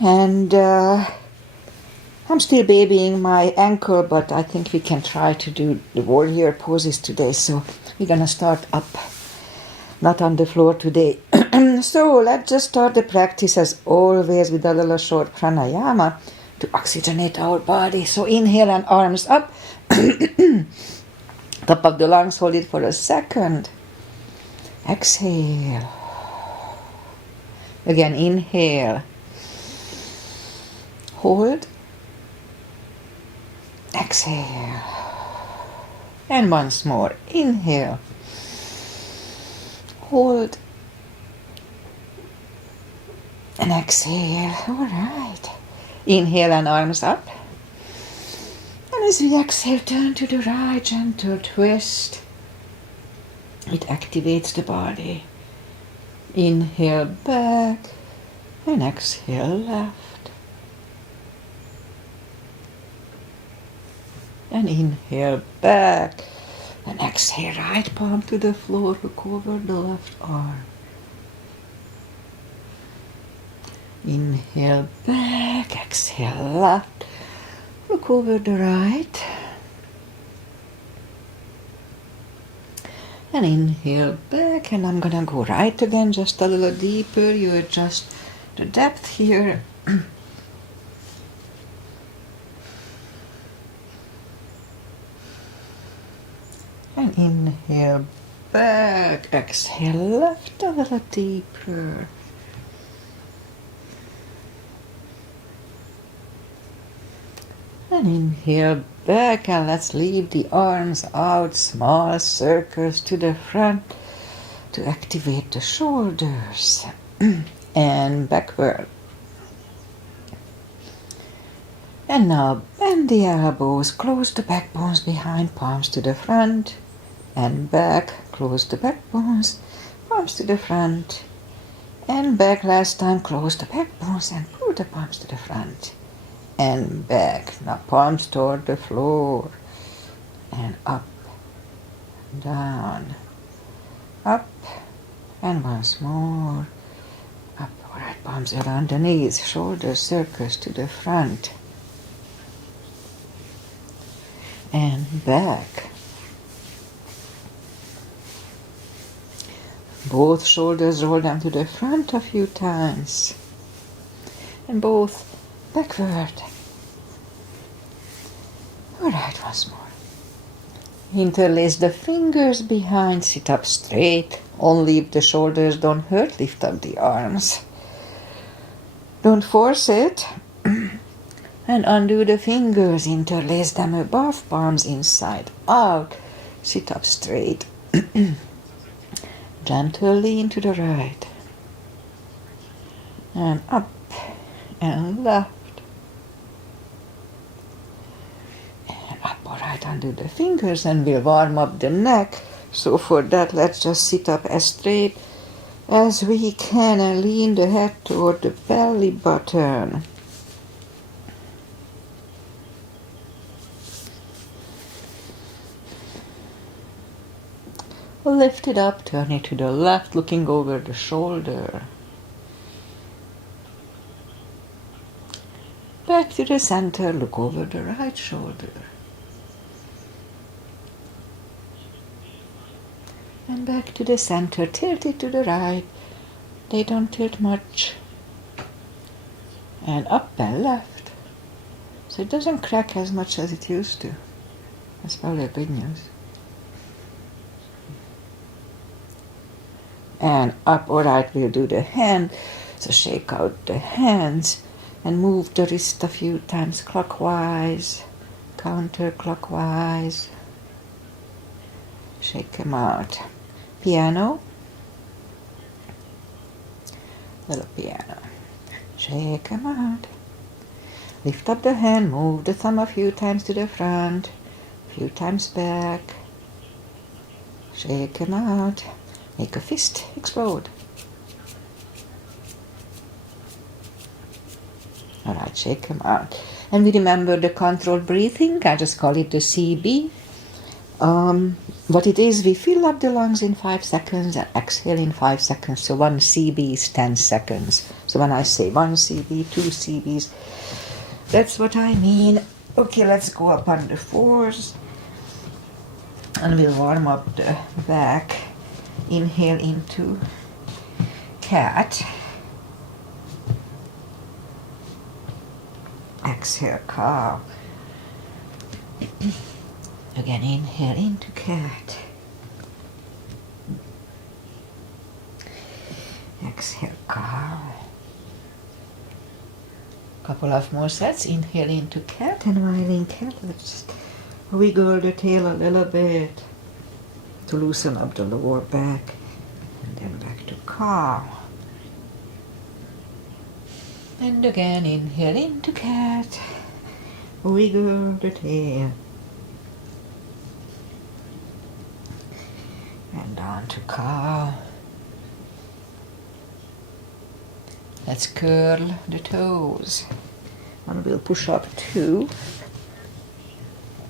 And I'm still babying my ankle, but I think we can try to do the warrior poses today. So we're gonna start up, not on the floor today. So let's just start the practice as always with a little short pranayama to oxygenate our body. So inhale and arms up. Top of the lungs, hold it for a second. Exhale. Again, inhale. Hold. Exhale. And once more. Inhale. Hold. And exhale. All right. Inhale and arms up. And as we exhale, turn to the right, gentle twist. It activates the body. Inhale back and exhale left. And inhale back and exhale right palm to the floor, look over the left arm. Inhale back, exhale left, look over the right. And inhale back, and I'm gonna go right again, just a little deeper. You adjust the depth here. And inhale back, exhale left, a little deeper. And inhale back, and let's leave the arms out, small circles to the front to activate the shoulders. And backward. And now bend the elbows, close the backbones behind, palms to the front and back, close the backbones, palms to the front and back. Last time, close the backbones and pull the palms to the front and back. Now palms toward the floor and up, down, up, and once more, up. All right, palms around the knees, shoulders circles to the front and back. Both shoulders roll down to the front a few times and both backward. All right, once more. Interlace the fingers behind, sit up straight. Only if the shoulders don't hurt, lift up the arms. Don't force it. And undo the fingers, interlace them above, palms inside out. Sit up straight. Gentle lean to the right. And up and left. And up, all right, undo the fingers and we'll warm up the neck. So for that, let's just sit up as straight as we can and lean the head toward the belly button. Lift it up, turn it to the left, looking over the shoulder. Back to the center, look over the right shoulder. And back to the center, tilt it to the right. They don't tilt much. And up and left. So it doesn't crack as much as it used to. That's probably a good news. And up, all right, we'll do the hand. So shake out the hands and move the wrist a few times clockwise, counterclockwise. Shake them out. Piano. Little piano. Shake them out. Lift up the hand, move the thumb a few times to the front, a few times back. Shake them out. Make a fist explode. All right, shake them out. And we remember the controlled breathing. I just call it the CB. What it is, we fill up the lungs in 5 seconds and exhale in 5 seconds. So one CB is 10 seconds. So So when I say 1 cb, 2 cbs, that's what I mean. Okay, let's go up on the 4s. And we'll warm up the back. Inhale into cat. Exhale, cow. Again, inhale into cat. Exhale, cow. Couple of more sets. Inhale into cat, and while in cat, let's just wiggle the tail a little bit to loosen up the lower back, and then back to cow. And again, inhale into cat, wiggle the tail, and on to cow. Let's curl the toes, and we'll push up 2.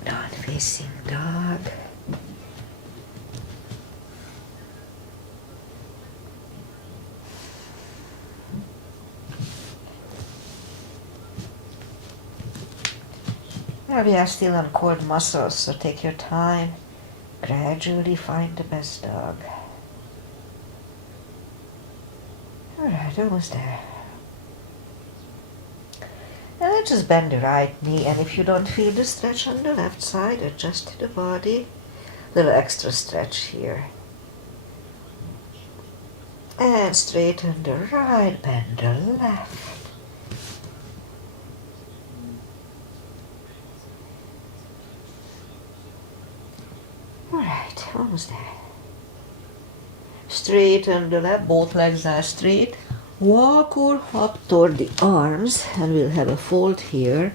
Down facing dog. Now we are still on core muscles, so take your time. Gradually find the best dog. Alright, almost there. And then just bend the right knee, and if you don't feel the stretch on the left side, adjust the body. Little extra stretch here. And straighten the right, bend the left. Alright, almost there. Straighten the left, both legs are straight. Walk or hop toward the arms, and we'll have a fold here.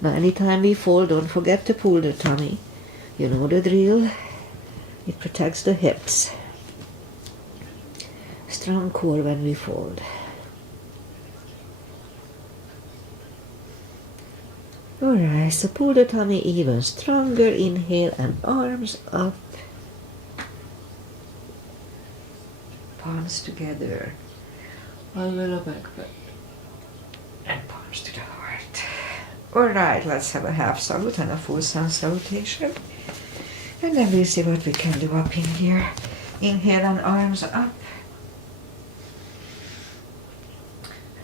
Now anytime we fold, don't forget to pull the tummy. You know the drill. It protects the hips. Strong core when we fold. Alright, so pull the tummy even stronger. Inhale and arms up. Palms together. A little back bend. And palms to the heart. Alright, let's have a half salute and a full sun salutation. And then we'll see what we can do up in here. Inhale and arms up.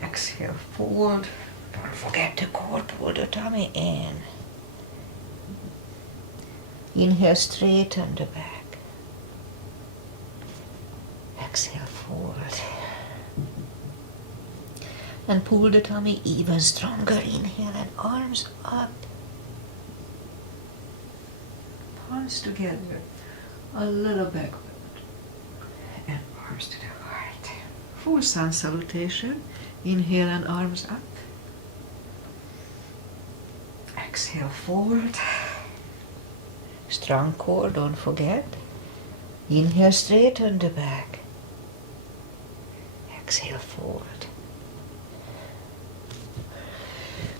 Exhale, fold. Don't forget to core, pull the tummy in. Inhale, straighten the back. Exhale, fold. And pull the tummy even stronger. Inhale and arms up. Palms together. A little back bend. And arms to the heart. Full sun salutation. Inhale and arms up. Exhale, fold. Strong core, don't forget. Inhale, straighten the back. Exhale, fold.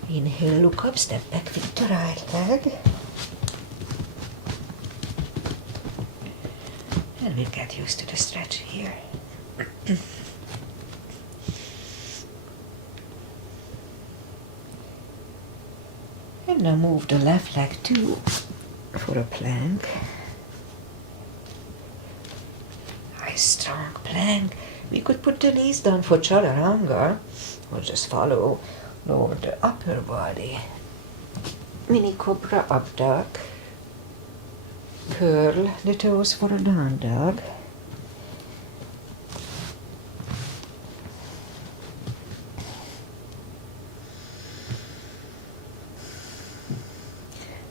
Inhale, look up, step back with the right leg. And we'll get used to the stretch here. And now move the left leg too for a plank. Nice strong plank. We could put the knees down for chaturanga or just follow lower the upper body. Mini cobra up dog. Curl the toes for a down dog.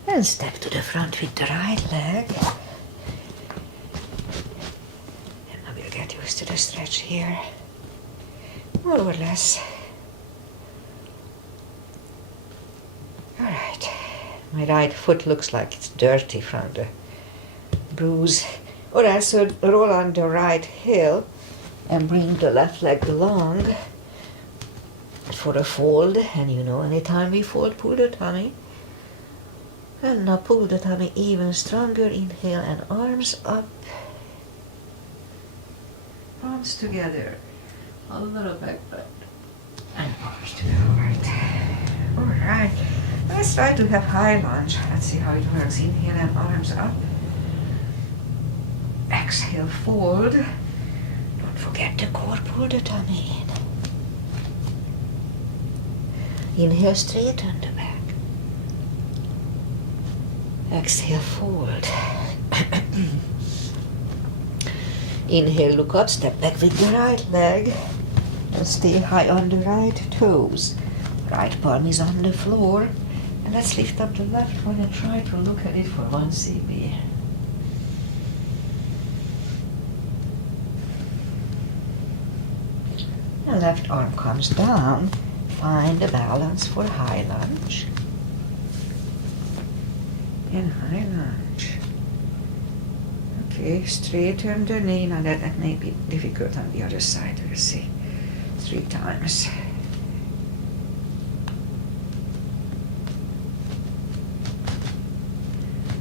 And step to the front with the right leg. And now we'll get used to the stretch here. More or less. Alright. My right foot looks like it's dirty from the bruise. Alright, so roll on the right heel and bring the left leg along for a fold. And you know, anytime we fold, pull the tummy. And now pull the tummy even stronger. Inhale and arms up. Palms together. A little back bend. to the heart. Alright, let's try to have high lunge. Let's see how it works. Inhale and arms up. Exhale, fold. Don't forget the core, pull the tummy in. Inhale, straighten the back. Exhale, fold. Inhale, look up, step back with the right leg. And stay high on the right toes. Right palm is on the floor. And let's lift up the left one and try to look at it for 1 cb. The left arm comes down. Find the balance for high lunge. And high lunge. Okay, straighten the knee. Now that may be difficult on the other side. We'll see. 3 times.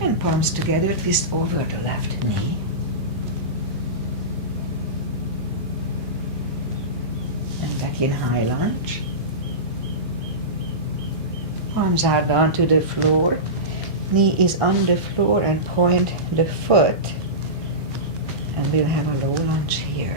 And palms together, twist over the left knee. And back in high lunge. Palms are down to the floor. Knee is on the floor and point the foot. And we'll have a low lunge here.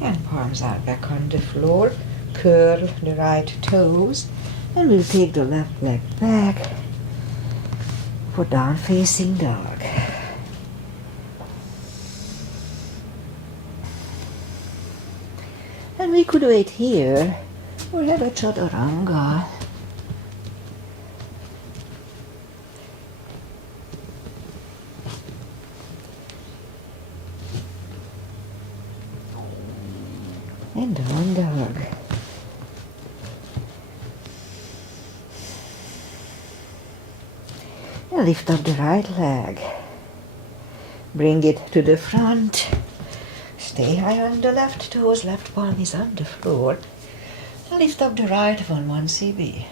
And palms are back on the floor. Curl the right toes. And we'll take the left leg back for down facing dog. And we could wait here or have a chaturanga. And down dog. And lift up the right leg. Bring it to the front. Stay high on the left toes, left palm is on the floor. And lift up the right one, 1 cb.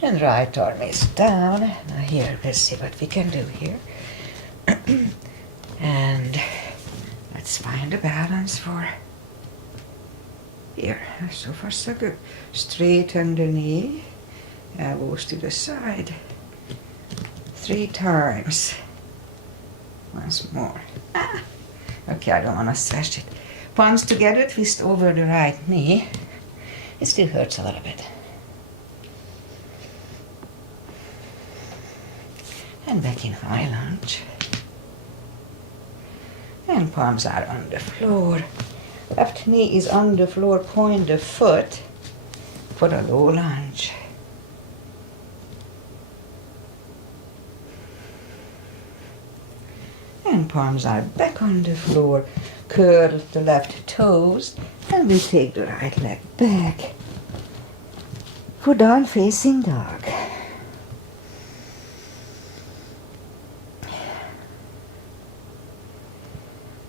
And right arm is down. Now here, let's see what we can do here. And let's find a balance for here. So far so good. Straighten the knee, elbows to the side. 3 times. Once more. Okay, I don't want to stretch it. Palms together, twist over the right knee. It still hurts a little bit. And back in high lunge. And palms are on the floor. Left knee is on the floor, point the foot for a low lunge. And palms are back on the floor. Curl the left toes. And we take the right leg back for down facing dog.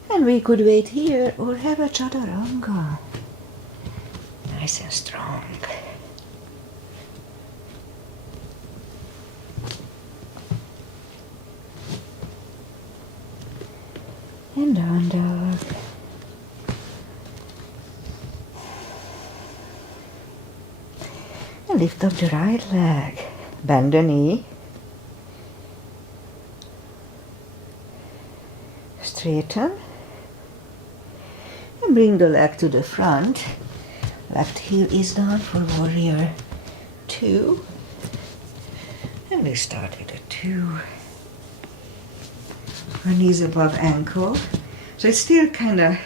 And we could wait here or have a chaturanga. Nice and strong. And down dog. And lift up the right leg. Bend the knee. Straighten. And bring the leg to the front. Left heel is down for warrior 2. And we start with a 2. Our knees above ankle. So it's still kind of,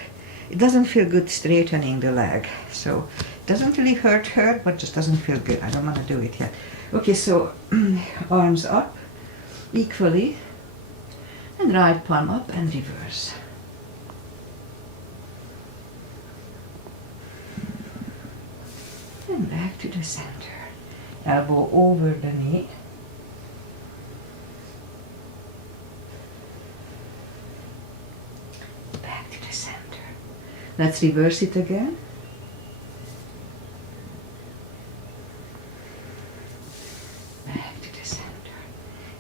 it doesn't feel good straightening the leg. So it doesn't really hurt, but just doesn't feel good. I don't want to do it yet. Okay, so arms up equally. And right palm up and reverse. And back to the center. Elbow over the knee. Back to the center. Let's reverse it again.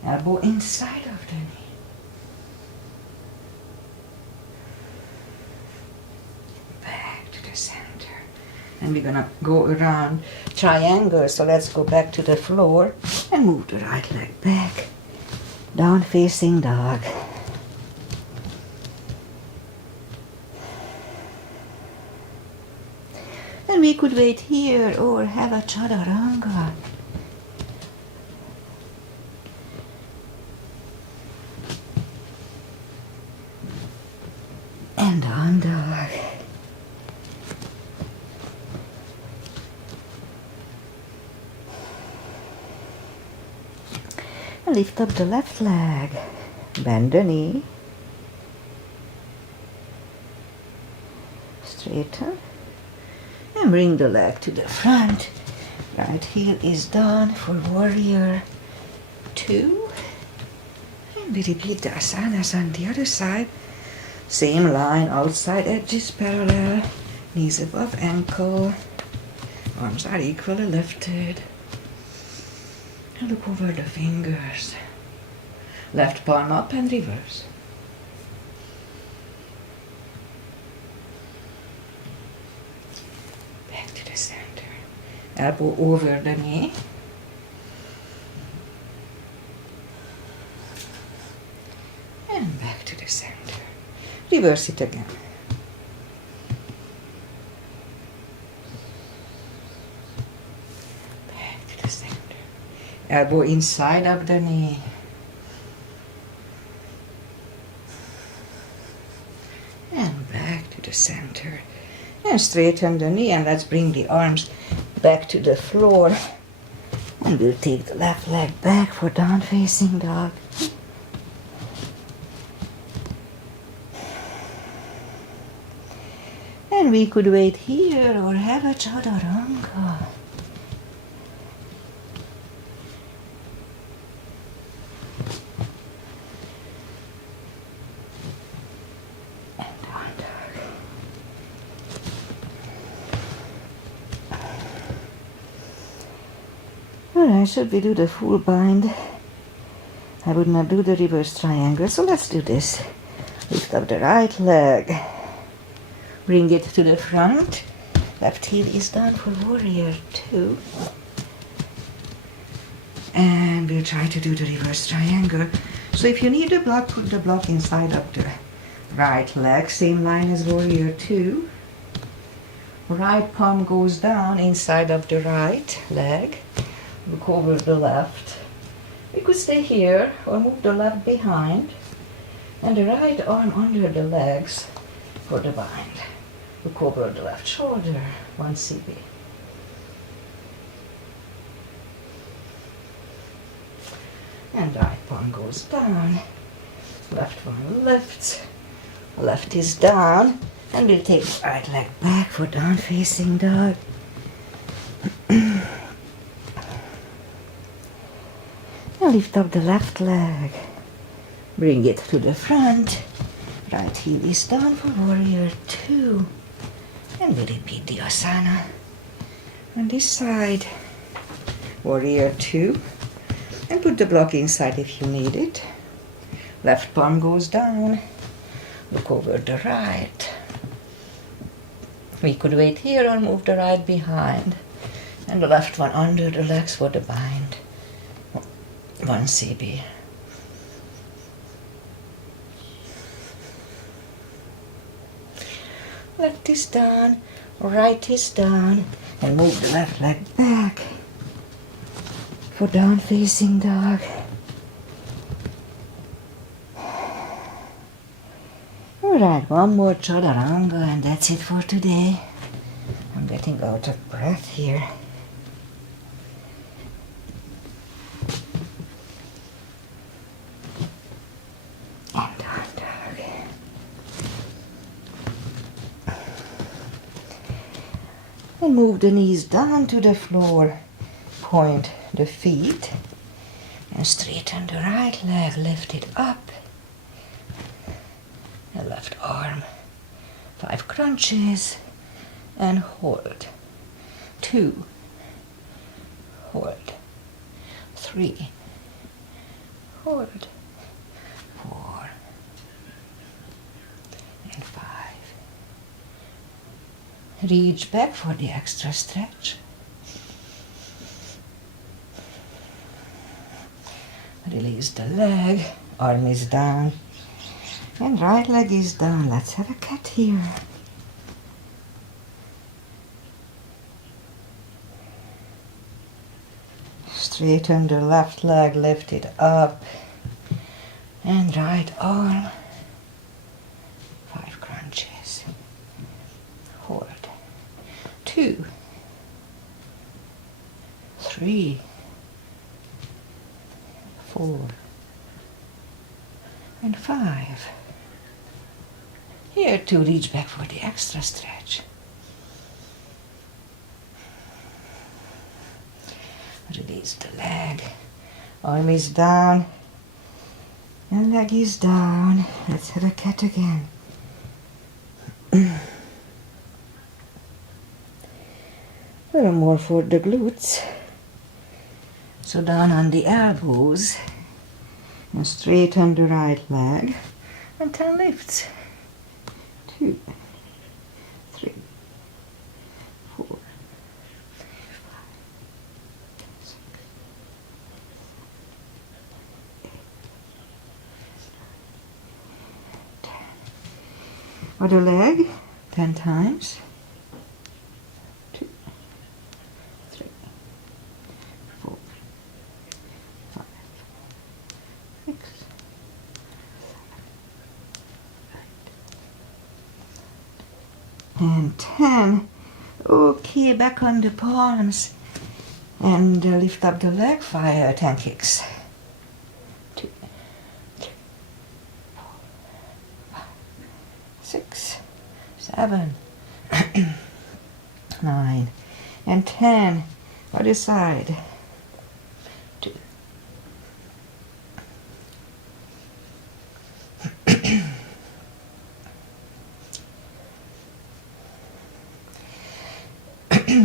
Elbow inside of the knee. Back to the center. And we're gonna go around triangle. So let's go back to the floor and move the right leg back. Down facing dog. And we could wait here or have a chaturanga. And down dog. And lift up the left leg. Bend the knee. Straighten. And bring the leg to the front. Right heel is down for warrior 2. And we repeat the asanas on the other side. Same line, outside edges parallel, knees above ankle, arms are equally lifted. And look over the fingers. Left palm up and reverse. Back to the center. Elbow over the knee. And back to the center. Reverse it again. Back to the center. Elbow inside of the knee. And back to the center. And straighten the knee, and let's bring the arms back to the floor. And we'll take the left leg back for down facing dog. And we could wait here or have a chaturanga. And down dog. Alright, should we do the full bind? I would not do the reverse triangle, so let's do this. Lift up the right leg. Bring it to the front. Left heel is down for warrior 2. And we'll try to do the reverse triangle. So if you need a block, put the block inside of the right leg. Same line as warrior 2. Right palm goes down inside of the right leg. Look over the left. We could stay here or move the left behind. And the right arm under the legs for the bind. Look over the left shoulder, 1 CB. And right palm goes down, left one lifts, left is down, and we'll take the right leg back for down facing dog. Now lift up the left leg, bring it to the front, right heel is down for warrior 2. And we repeat the asana on this side, warrior 2, and put the block inside if you need it. Left palm goes down, look over the right. We could wait here or move the right behind, and the left one under the legs for the bind, 1 CB. Left is down, right is down, and move the left leg back for down facing dog. Alright, one more chaturanga and that's it for today. I'm getting out of breath here. And down dog. And move the knees down to the floor. Point the feet. And straighten the right leg, lift it up. The left arm. 5 crunches. And hold. 2. Hold. 3. Hold. 4 and 5. Reach back for the extra stretch. Release the leg, arm is down, and right leg is down. Let's have a cat here. Straighten the left leg, lift it up, and right arm. 5 crunches. Hold. 2, 3, 4, and 5. Here to reach back for the extra stretch. Release the leg. Arm is down. And leg is down. Let's have a cat again. A little more for the glutes. So down on the elbows. And straighten the right leg. And 10 lifts. 2, 3, 4, 5, 6, 10. Other leg, 10 times. 2, 3, 4, 5, 6, 7, 8. And 10. Okay, back on the palms. And lift up the leg, 10 kicks. 2, 3, 4, 5, 6, 7, 9, and 10. Other side. 2.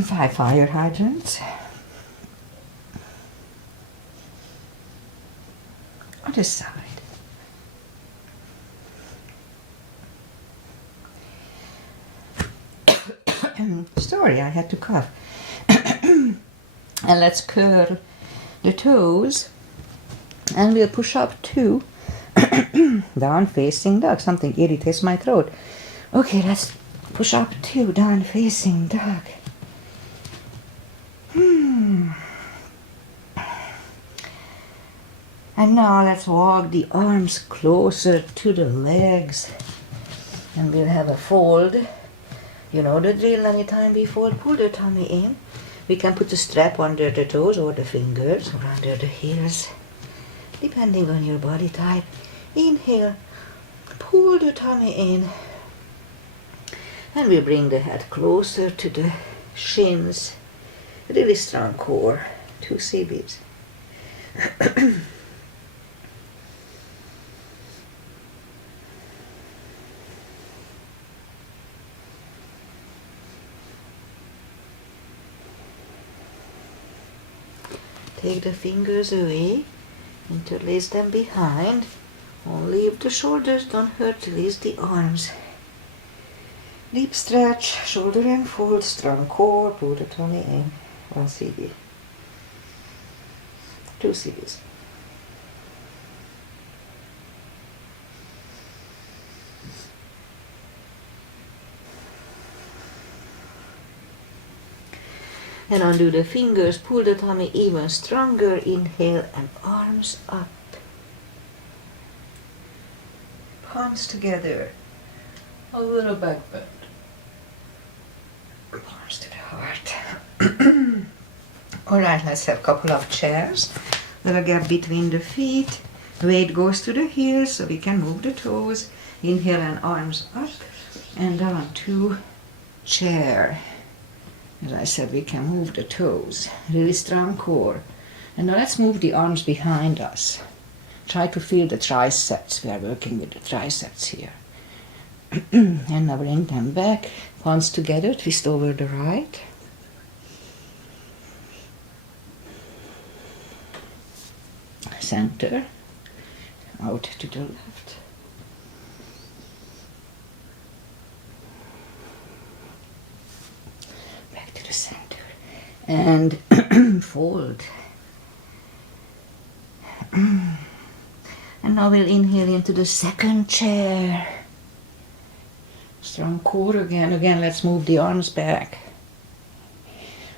5 fire hydrants. Other side. Sorry, I had to cough. And let's curl the toes. And we'll push up 2. Down facing dog. Something irritates my throat. Okay, let's push up 2. Down facing dog. And now let's walk the arms closer to the legs. And we'll have a fold. You know the drill. Anytime we fold, pull the tummy in. We can put the strap under the toes or the fingers or under the heels, depending on your body type. Inhale, pull the tummy in. And we bring the head closer to the shins. Really strong core. 2 CBs. Take the fingers away, interlace them behind. Only if the shoulders don't hurt, release the arms. Deep stretch, shoulder and fold, strong core, pull the tummy in. 1 CB. 2 CBs. And undo the fingers, pull the tummy even stronger. Inhale and arms up. Palms together. A little back bend. Palms to the heart. Alright, let's have a couple of chairs. Little gap between the feet. Weight goes to the heels so we can move the toes. Inhale and arms up. And down to chair. As I said, we can move the toes. Really strong core. And now let's move the arms behind us. Try to feel the triceps. We are working with the triceps here. And now bring them back. Palms together, twist over the right. Center. Out to the left. Back to the center. And fold. And now we'll inhale into the second chair. Strong core again. Again, let's move the arms back.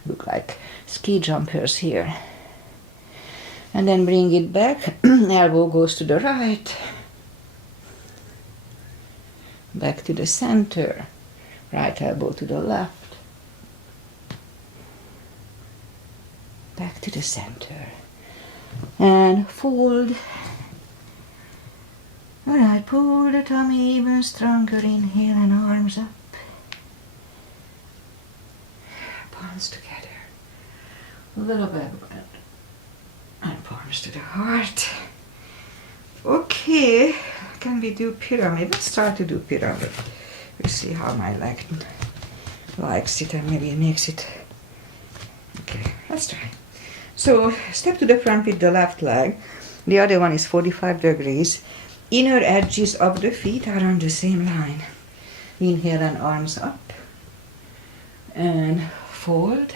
Look like ski jumpers here. And then bring it back. Elbow goes to the right. Back to the center. Right elbow to the left. Back to the center. And fold. Alright, pull the tummy even stronger. Inhale and arms up. Palms together. A little bit. And palms to the heart. Okay, can we do pyramid? Let's start to do pyramid. We'll see how my leg likes it and maybe makes it. Okay, let's try. So step to the front with the left leg. The other one is 45 degrees. Inner edges of the feet are on the same line. Inhale and arms up. And fold.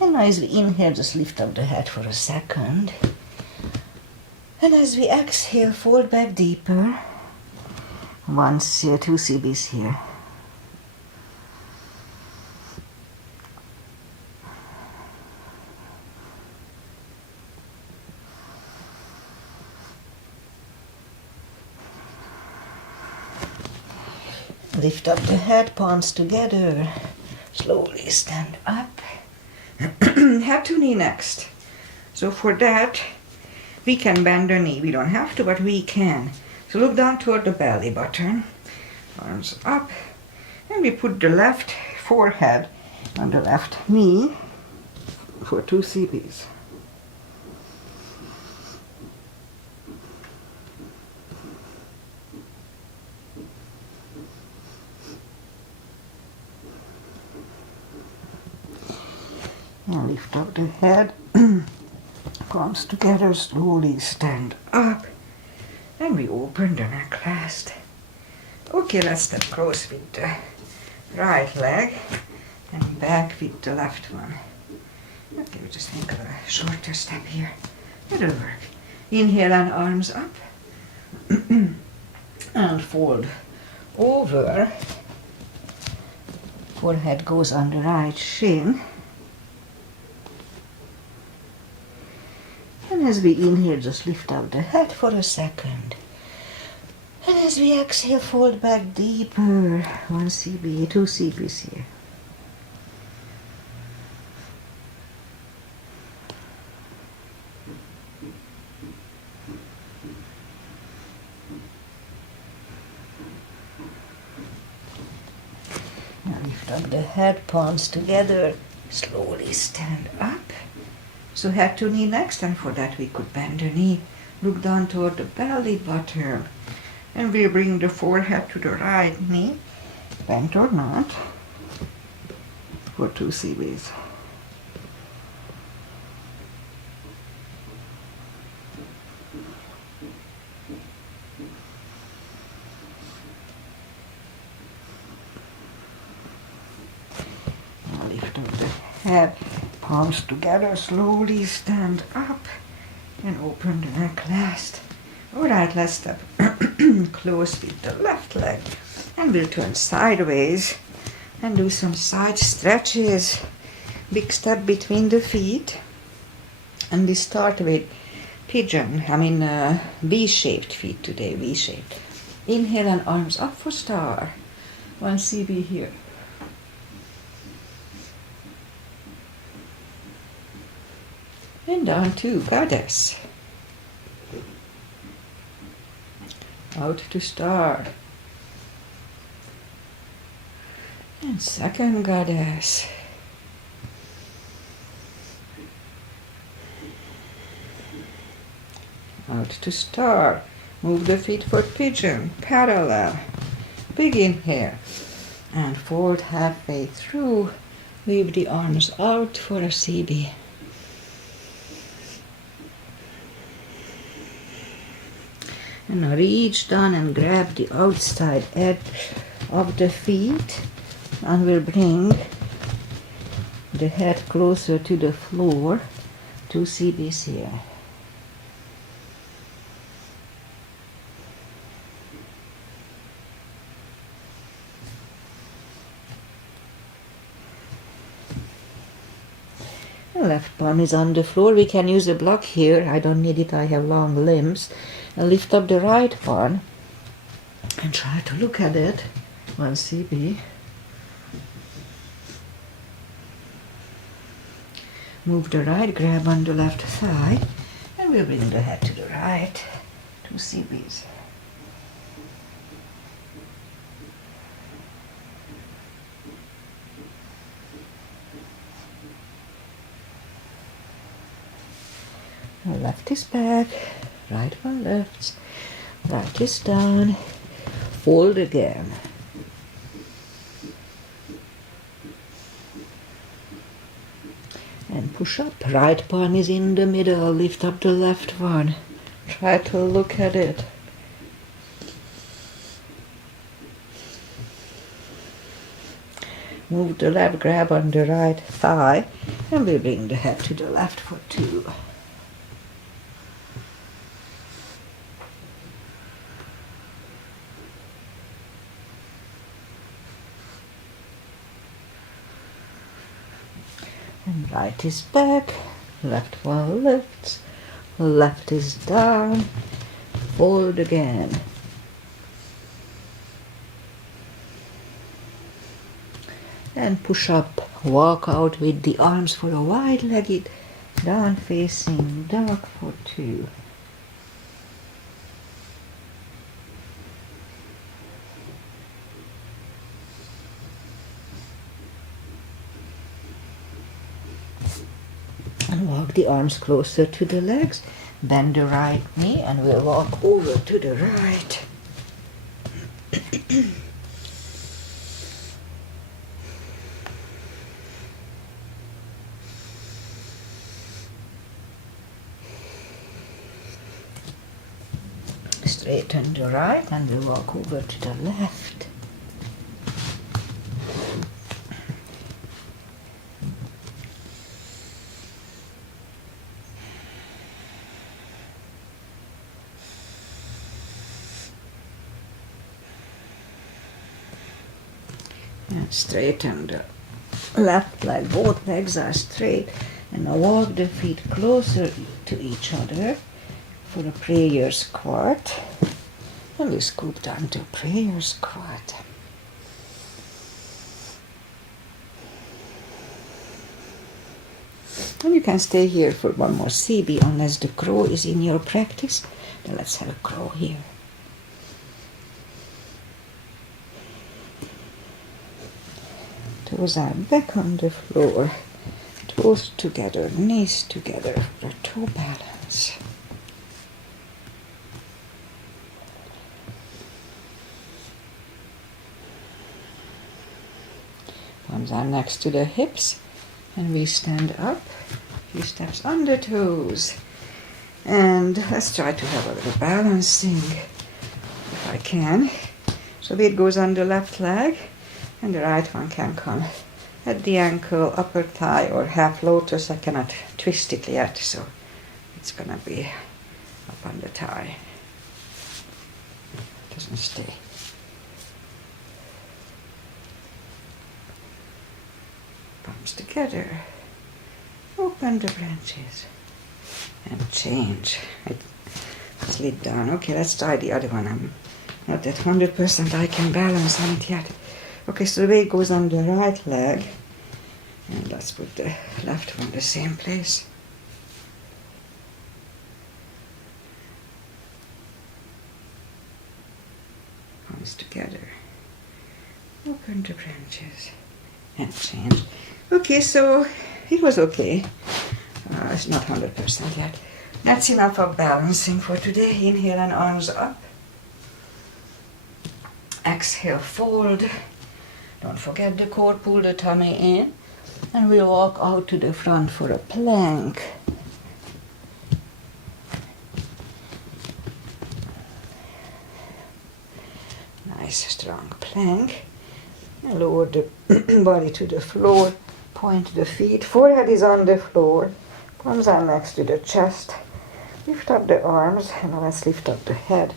And as we inhale, just lift up the head for a second. And as we exhale, fold back deeper. Once here, 2 CBs here. Lift up the head, palms together. Slowly stand up. Head to knee next. So for that, we can bend the knee. We don't have to, but we can. So look down toward the belly button. Arms up. And we put the left forehead on the left knee for 2 CBs. And lift up the head, palms together, slowly stand up, and we open the neck last. Okay, let's step close with the right leg, and back with the left one. Okay, we just make a shorter step here. That'll work. Inhale and arms up, and fold over. Forehead goes on the right shin. And as we inhale, just lift up the head for a second. And as we exhale, fold back deeper. 1 CB, 2 CBs here. Now lift up the head, palms together. Slowly stand up. So head to knee next, and for that we could bend the knee. Look down toward the belly button. And we bring the forehead to the right knee, bent or not, for 2 CBs. Now lift up the head. Palms together, slowly stand up and open the neck last. Alright, let's step close with the left leg and we'll turn sideways and do some side stretches. Big step between the feet, and we start with pigeon, V-shaped feet today, V-shaped. Inhale and arms up for star. 1 CB here. And down to goddess. Out to star. And second goddess. Out to star. Move the feet for pigeon. Parallel. Big inhale. And fold halfway through. Leave the arms out for a CB. And now reach down and grab the outside edge of the feet, and we'll bring the head closer to the floor, 2 CBs here. The left palm is on the floor. We can use a block here. I don't need it, I have long limbs. And lift up the right palm and try to look at it. 1 CB. Move the right, grab on the left thigh, and we'll bring the head to the right, 2 CBs. Left is back, right one left, right is down, fold again. And push up, right palm is in the middle, lift up the left one, try to look at it. Move the left, grab on the right thigh, and we bring the head to the left for 2. And right is back, left one lifts, left is down, fold again. And push up, walk out with the arms for a wide-legged, down-facing dog for 2. And walk the arms closer to the legs, bend the right knee, and we'll walk over to the right. Straighten the right, and we'll walk over to the left. And straighten the left leg, both legs are straight, and now walk the feet closer to each other for a prayer squat. And we scoop down to prayer squat. And you can stay here for 1 more CB unless the crow is in your practice. Then let's have a crow here. Toes are back on the floor, toes together, knees together for a toe balance. Palms are next to the hips, and we stand up, few steps on the toes. And let's try to have a little balancing, if I can. So weight goes on the left leg, and the right one can come at the ankle, upper thigh, or half lotus. I cannot twist it yet, so it's gonna be up on the thigh. It doesn't stay. Palms together. Open the branches. And change. I slid down. Okay, let's try the other one. I'm not at 100% I can balance on it yet. Okay, so the weight goes on the right leg. And let's put the left one in the same place. Palms together. Open the branches. And change. Okay, so it was okay. It's not 100% yet. That's enough of balancing for today. Inhale and arms up. Exhale, fold. Don't forget the core, pull the tummy in. And we'll walk out to the front for a plank. Nice strong plank. And lower the body to the floor. Point the feet. Forehead is on the floor. Palms are next to the chest. Lift up the arms, and now let's lift up the head.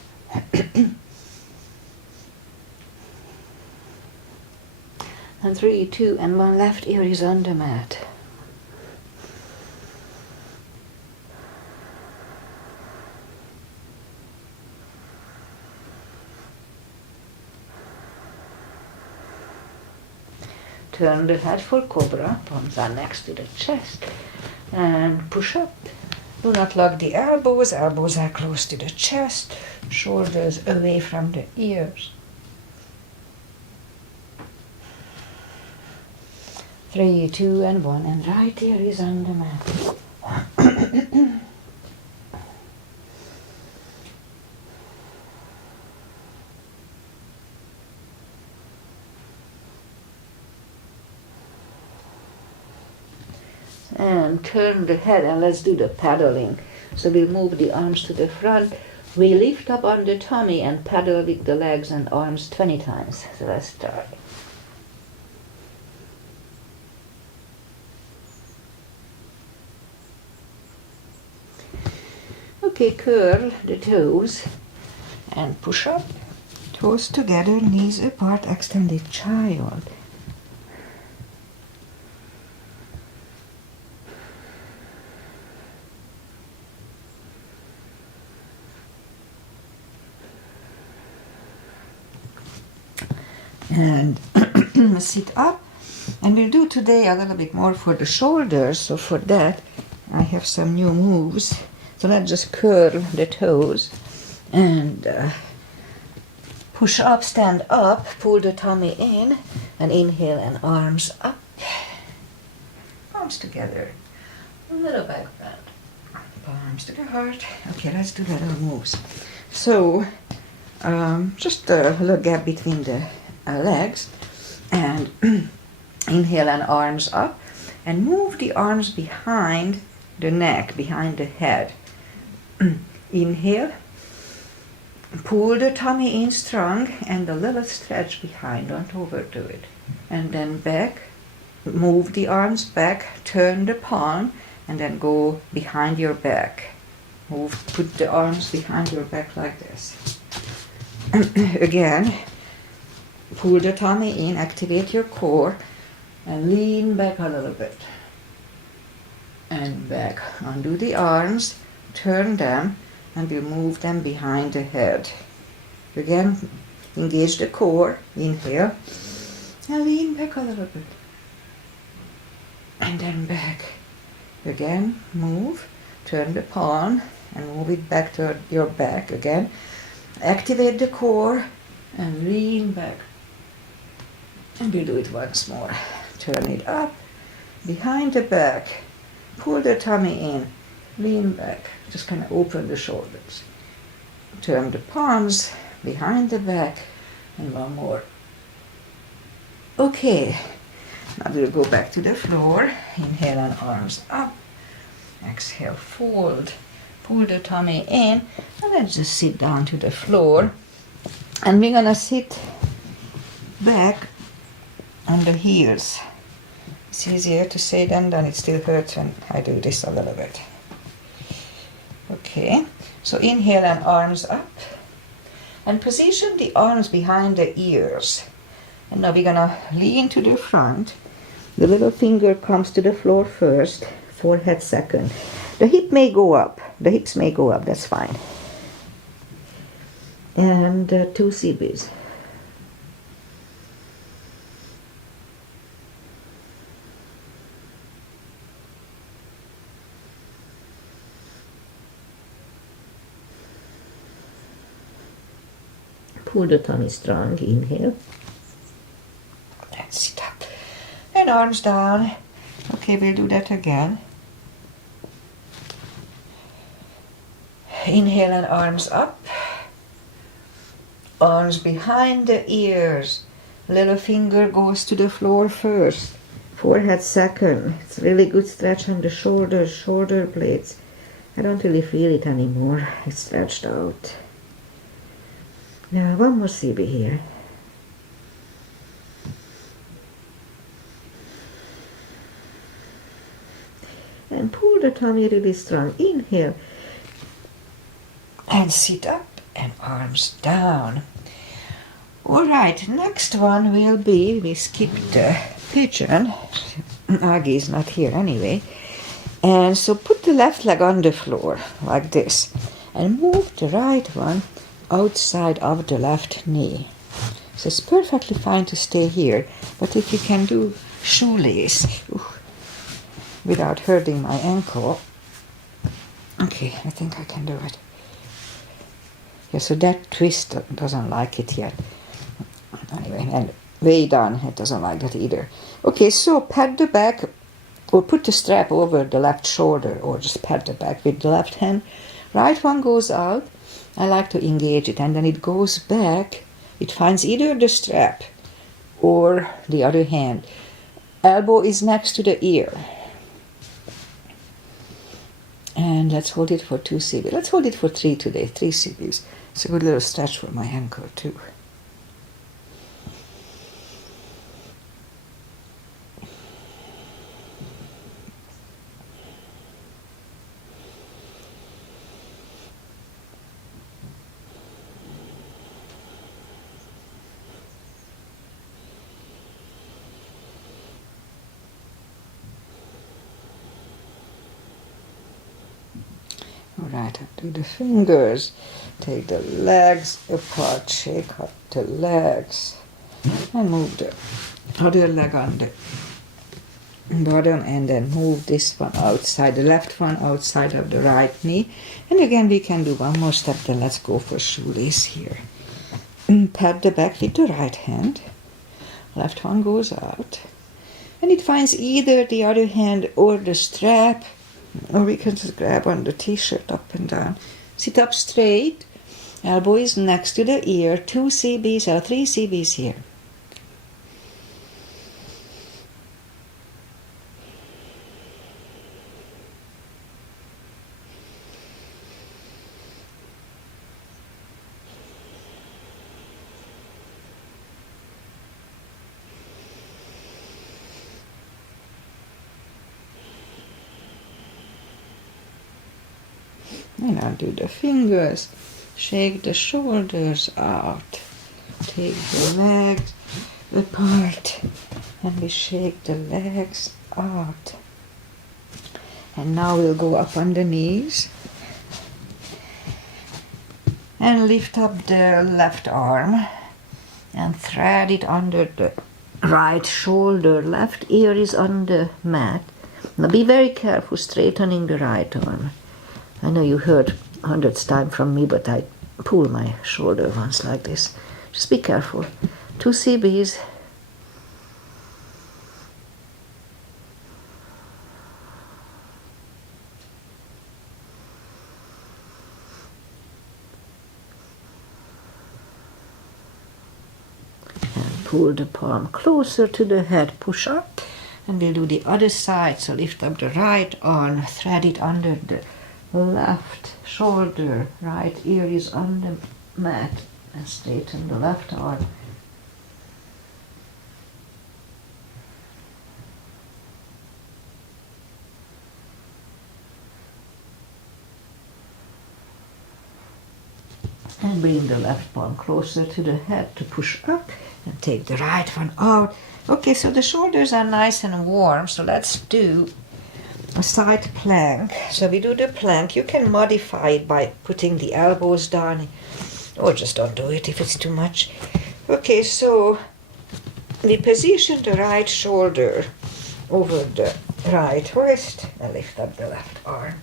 And 3, 2, and 1 left ear is on the mat. Turn the head for cobra, palms are next to the chest, and push up. Do not lock the elbows, elbows are close to the chest, shoulders away from the ears. 3, 2, and 1, and right ear is on the mat. And turn the head, and let's do the paddling. So we'll move the arms to the front. We lift up on the tummy and paddle with the legs and arms 20 times. So let's try. Okay, curl the toes and push up. Toes together, knees apart, extended child. And sit up, and we'll do today a little bit more for the shoulders. So for that I have some new moves. So let's just curl the toes and push up, stand up, pull the tummy in, and inhale and arms up, palms together, a little back bend, palms to the heart. Okay, let's do little moves. So just a little gap between the legs, and inhale and arms up, and move the arms behind the neck, behind the head. Inhale, pull the tummy in strong, and a little stretch behind, don't overdo it. And then back, move the arms back, turn the palm, and then go behind your back. Put the arms behind your back like this. Again, pull the tummy in, activate your core, and lean back a little bit. And back. Undo the arms, turn them, and we'll move them behind the head. Again, engage the core, inhale, and lean back a little bit. And then back. Again, move, turn the palm, and move it back to your back again. Activate the core, and lean back. And we'll do it once more. Turn it up, behind the back, pull the tummy in, lean back, just kind of open the shoulders. Turn the palms behind the back, and one more. Okay, now we'll go back to the floor. Inhale and arms up. Exhale, fold. Pull the tummy in, and let's just sit down to the floor. And we're gonna sit back on the heels. It's easier to say than done. It still hurts when I do this a little bit. Okay, so inhale and arms up. And position the arms behind the ears. And now we're gonna lean to the front. The little finger comes to the floor first, forehead second. The hip may go up. The hips may go up, that's fine. And 2 CBs. Pull the tummy strong, inhale. Let's sit up. And arms down. Okay, we'll do that again. Inhale and arms up. Arms behind the ears. Little finger goes to the floor first. Forehead second. It's a really good stretch on the shoulders, shoulder blades. I don't really feel it anymore. It's stretched out. Now one more CB here. And pull the tummy really strong. Inhale. And sit up and arms down. Alright, next one will be, we skipped the pigeon. Agi is not here anyway. And so put the left leg on the floor, like this. And move the right one outside of the left knee. So it's perfectly fine to stay here. But if you can do shoelace without hurting my ankle. Okay, I think I can do it. Yeah, so that twist doesn't like it yet. Anyway, and way down, it doesn't like that either. Okay, so pat the back, or put the strap over the left shoulder, or just pat the back with the left hand. Right one goes out. I like to engage it, and then it goes back. It finds either the strap or the other hand. Elbow is next to the ear. And let's hold it for 2 CBs. Let's hold it for 3 today, 3 CBs. It's a good little stretch for my ankle too. Alright, do the fingers, take the legs apart, shake up the legs, and move the other leg on the bottom, and then move this one outside, the left one outside of the right knee. And again, we can do one more step, then let's go for shoelace here. Pat the back with the right hand, left one goes out, and it finds either the other hand or the strap. Or we can just grab on the t-shirt up and down. Sit up straight. Elbow is next to the ear. 2 CBs or 3 CBs here. And undo the fingers, shake the shoulders out, take the legs apart, and we shake the legs out. And now we'll go up on the knees and lift up the left arm and thread it under the right shoulder. Left ear is on the mat. Now be very careful straightening the right arm. I know you heard hundreds times from me, but I pull my shoulder once like this. Just be careful. 2 CBs. And pull the palm closer to the head, push up. And we'll do the other side. So lift up the right arm, thread it under the left shoulder, right ear is on the mat, and straighten the left arm. And bring the left palm closer to the head to push up, and take the right one out. Okay, so the shoulders are nice and warm, so let's do a side plank. So we do the plank. You can modify it by putting the elbows down, or just don't do it if it's too much. Okay, so we position the right shoulder over the right wrist and lift up the left arm.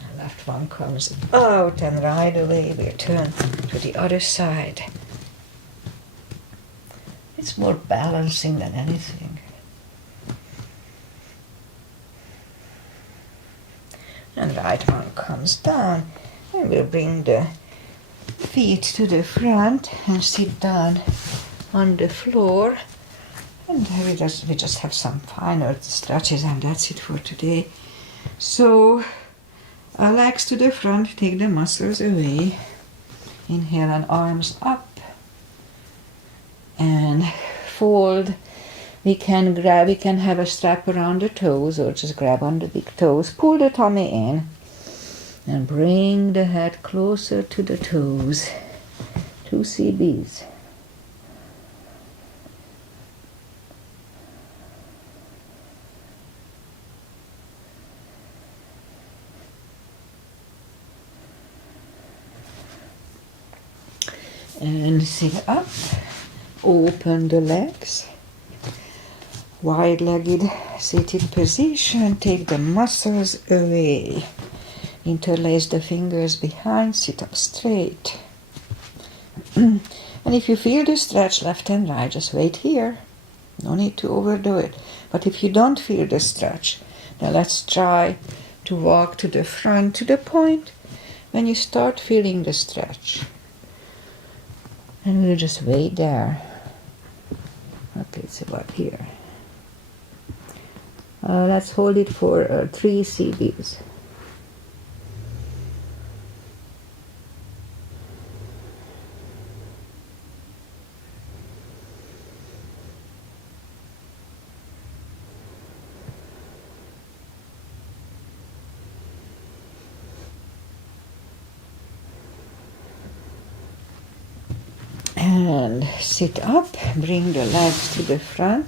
The left one comes out, and right away we turn to the other side. It's more balancing than anything. And right arm comes down, and we'll bring the feet to the front and sit down on the floor. And we just have some final stretches, and that's it for today. So legs to the front, take the muscles away. Inhale and arms up. And fold. We can have a strap around the toes or just grab on the big toes. Pull the tummy in and bring the head closer to the toes. 2 CBs. And sit up, open the legs, wide-legged seated position, take the muscles away, interlace the fingers behind, sit up straight. And if you feel the stretch left and right, just wait here, no need to overdo it. But if you don't feel the stretch, then let's try to walk to the front to the point when you start feeling the stretch. And we'll just wait there. Okay, it's about here. Let's hold it for 3 CBs. And sit up, bring the legs to the front,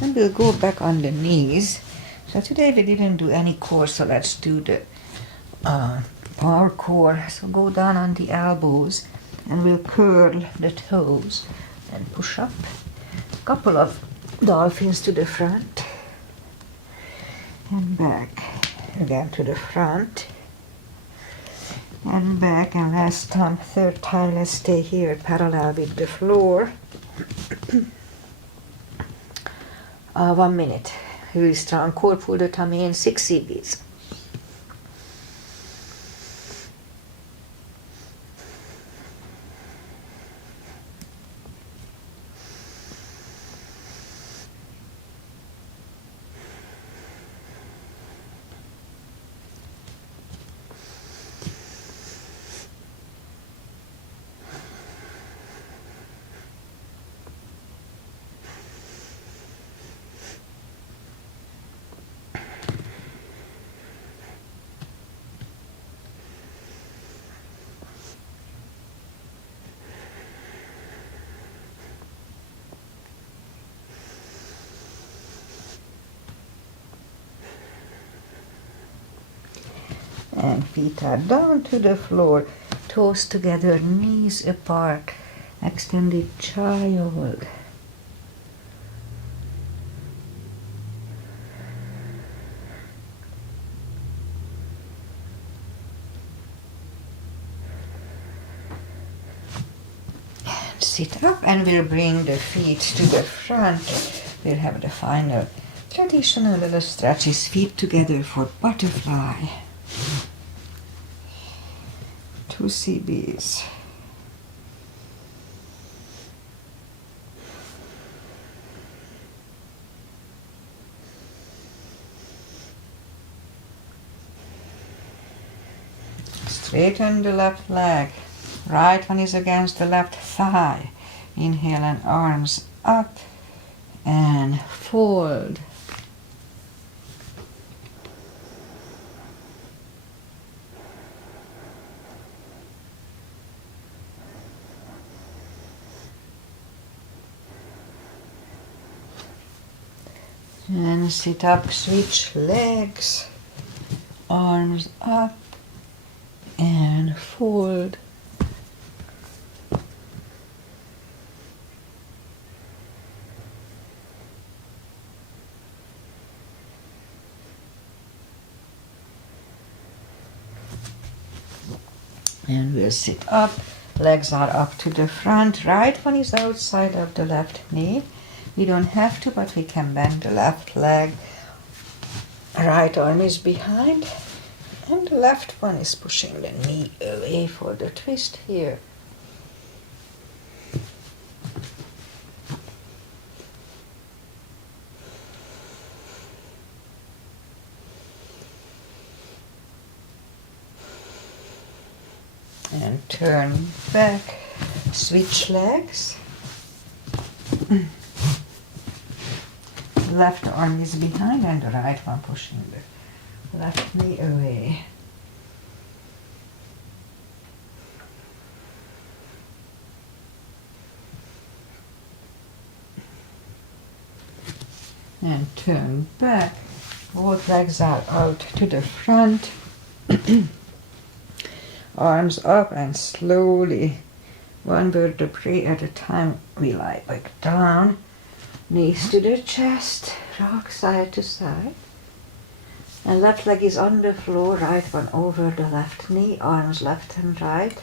and we'll go back on the knees. So today we didn't do any core, so let's do the power core. So go down on the elbows, and we'll curl the toes and push up. A couple of dolphins to the front, and back, again to the front. And back, and last time, third time, let's stay here parallel with the floor. 1 minute. Really strong core, pull the tummy in, 6 CBs. And feet are down to the floor, toes together, knees apart, extended child. And sit up, and we'll bring the feet to the front. We'll have the final traditional little stretches, feet together for butterfly. 2 CBs. Straighten the left leg. Right one is against the left thigh. Inhale and arms up and fold. And sit up, switch legs, arms up and fold. And we'll sit up, legs are up to the front, right one is outside of the left knee. We don't have to, but we can bend the left leg. Right arm is behind, And the left one is pushing the knee away for the twist here. And turn back, switch legs. Left arm is behind and the right one pushing the left knee away. And turn back. Both legs are out to the front. Arms up and slowly, one vertebrae at a time, we lie back down. Knees to the chest, rock side to side. And left leg is on the floor, right one over the left knee, arms left and right.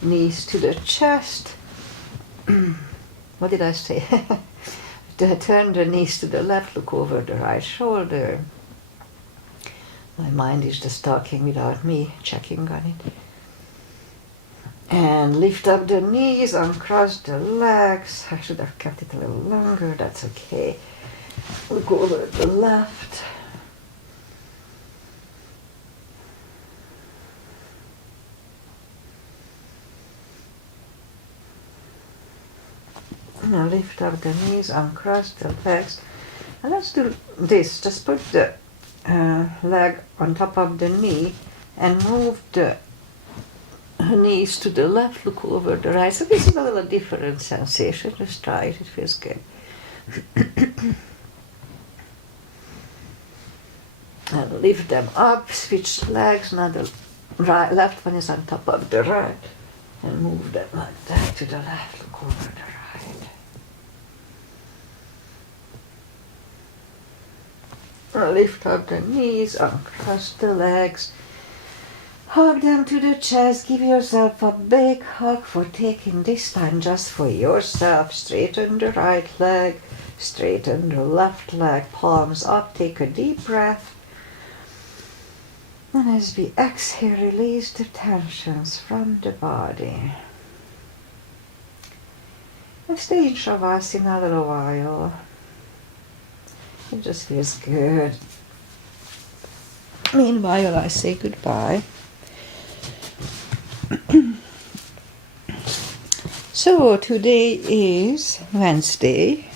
Knees to the chest. What did I say? Turn the knees to the left, look over the right shoulder. My mind is just talking without me checking on it. And lift up the knees, uncross the legs. I should have kept it a little longer, that's okay. Look over the left. Now lift up the knees, uncross the legs. And let's do this. Just put the leg on top of the knee and move the knees to the left, look over the right. So this is a little different sensation. Just try it, it feels good. And lift them up, switch legs. Now the left one is on top of the right. And move them like that to the left, look over the right. Lift up the knees, uncross the legs. Hug them to the chest, give yourself a big hug for taking this time just for yourself. Straighten the right leg, straighten the left leg, palms up, take a deep breath. And as we exhale, release the tensions from the body. And stay in Shavasana a little while. It just feels good. Meanwhile, I say goodbye. So today is Wednesday,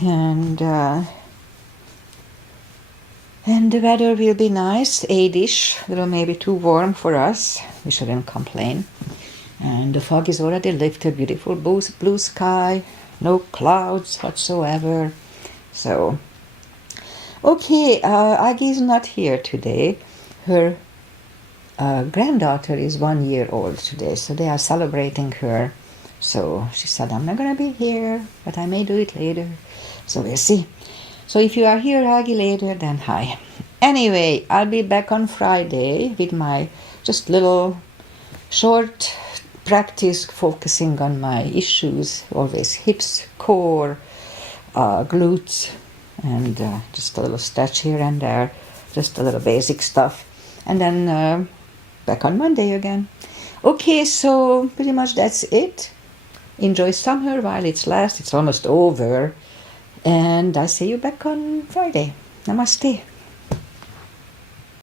and the weather will be nice, 8-ish, a little maybe too warm for us. We shouldn't complain. And the fog is already lifted, beautiful blue sky, no clouds whatsoever. So, okay, Aggie is not here today. Her granddaughter is 1 year old today, so they are celebrating her. So she said, I'm not going to be here, but I may do it later. So we'll see. So if you are here, Aggie, later, then hi. Anyway, I'll be back on Friday with my just little short practice focusing on my issues, always hips, core, glutes, and just a little stretch here and there, just a little basic stuff. And then back on Monday again. Okay, so pretty much that's it. Enjoy summer while it lasts. It's almost over. And I see you back on Friday. Namaste.